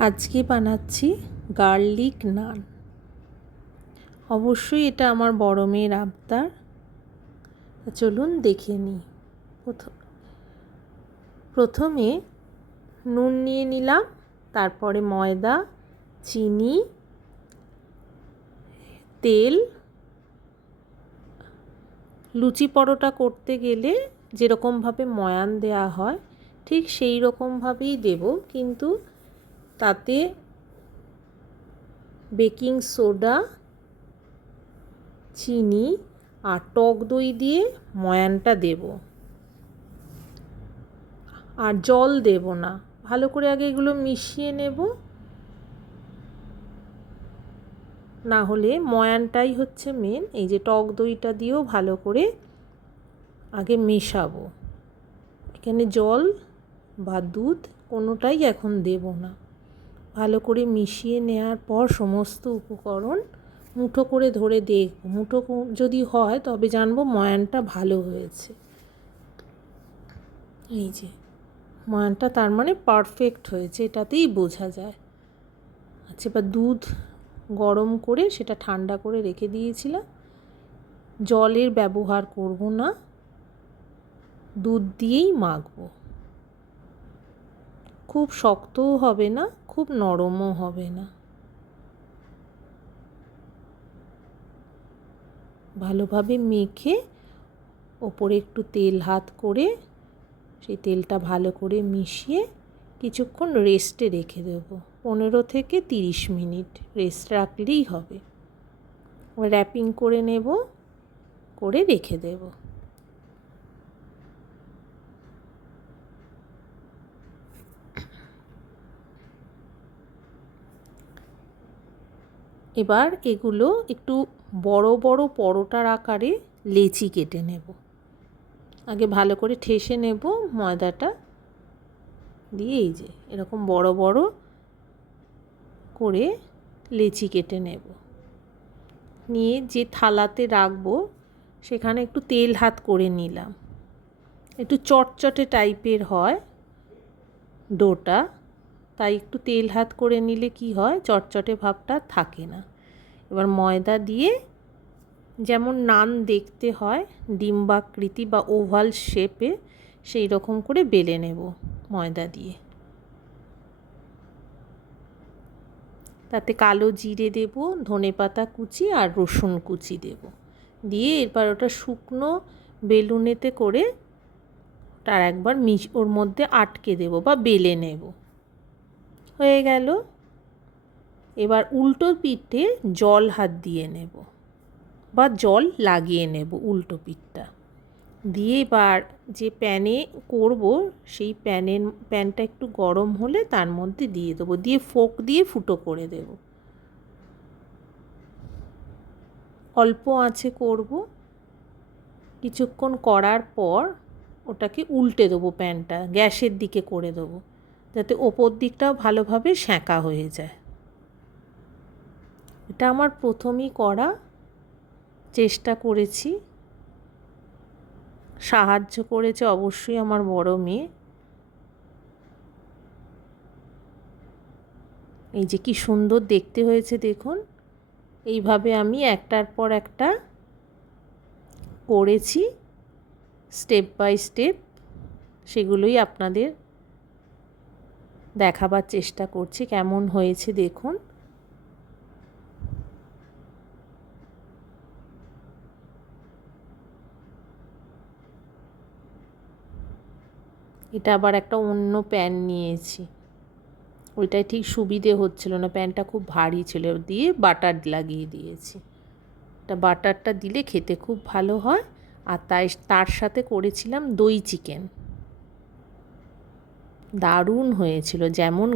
আজকে বানাচ্ছি গার্লিক নান। অবশ্যই এটা আমার বড় মেয়ের আবদার। চলুন দেখে নিই। প্রথমে নুন নিয়ে নিলাম, তারপরে ময়দা, চিনি, তেল। লুচি পরোটা করতে গেলে যেরকমভাবে ময়ান দেওয়া হয় ঠিক সেই রকমভাবেই দেব, কিন্তু তাতে বেকিং সোডা, চিনি আর টক দই দিয়ে ময়ানটা দেব, আর জল দেব না। ভালো করে আগে এগুলো মিশিয়ে নেব, না হলে ময়ানটাই হচ্ছে মেন। এই যে টক দইটা দিয়েও ভালো করে আগে মেশাবো। এখানে জল বা দুধ কোনোটাই এখন দেব না। ভালো করে মিশিয়ে নেওয়ার পর সমস্ত উপকরণ মুঠো করে ধরে দেখব। মুঠো যদি হয় তবে জানবো ময়ানটা ভালো হয়েছে। এই যে ময়ানটা তার মানে পারফেক্ট হয়েছে, এটাতেই বোঝা যায়। আচ্ছা, এবার দুধ গরম করে সেটা ঠান্ডা করে রেখে দিয়েছিলাম। জলের ব্যবহার করব না, দুধ দিয়েই মাখবো। খুব শক্তও হবে না, খুব নরমও হবে না। ভালোভাবে মেখে ওপরে একটু তেল হাত করে সেই তেলটা ভালো করে মিশিয়ে কিছুক্ষণ রেস্টে রেখে দেব। 15 থেকে 30 মিনিট রেস্ট রাখলেই হবে। র্যাপিং করে নেব, করে রেখে দেব। এবার এগুলো একটু বড় বড় পরোটার আকারে লেচি কেটে নেব। আগে ভালো করে ঠেসে নেব ময়দাটা দিয়ে, এই যে এরকম বড় বড় করে লেচি কেটে নেব। নিয়ে যে থালাতে রাখবো সেখানে একটু তেল হাত করে নিলাম। একটু চটচটে টাইপের হয় ডোটা, তাই একটু তেল হাত করে নিলে কি হয়, চটচটে ভাবটা থাকে না। এবার ময়দা দিয়ে যেমন নান দেখতে হয় ডিম্বাকৃতি বা ওভাল শেপে, সেই রকম করে বেলে নেব ময়দা দিয়ে। তাতে কালো জিরে দেব, ধনেপাতা কুচি আর রসুন কুচি দেব। দিয়ে এরপর ওটা শুকনো বেলুনেতে করে তার একবার ওর মধ্যে আটকে দেব বা বেলে নেব। হয়ে গেল। এবার উল্টো পিঠে জল হাত দিয়ে নেব বা জল লাগিয়ে নেব উল্টো পিঠটা দিয়ে। এবার যে প্যানে করব সেই প্যানটা একটু গরম হলে তার মধ্যে দিয়ে দেবো, দিয়ে ফোক দিয়ে ফুটো করে দেব। অল্প আঁচে করব। কিছুক্ষণ করার পর ওটাকে উল্টে দেবো, প্যানটা গ্যাসের দিকে করে দেবো যাতে ওপর দিকটাও ভালোভাবে সেঁকা হয়ে যায়। এটা আমার প্রথমই করা, চেষ্টা করেছি। সাহায্য করেছে অবশ্যই আমার বড় মেয়ে। এই যে কি সুন্দর দেখতে হয়েছে দেখুন। এইভাবে আমি একটার পর একটা করেছি স্টেপ বাই স্টেপ, সেগুলোই আপনাদের দেখাবার চেষ্টা করছি কেমন হয়েছে দেখুন। এটা আবার একটা অন্য প্যান নিয়েছি, ওইটাই ঠিক সুবিধে হচ্ছিল না, প্যানটা খুব ভারী ছিল, দিয়ে বাটার লাগিয়ে দিয়েছি। এটা বাটারটা দিলে খেতে খুব ভালো হয়। আর তার সাথে করেছিলাম দই চিকেন, দারুণ হয়েছিল। যেমন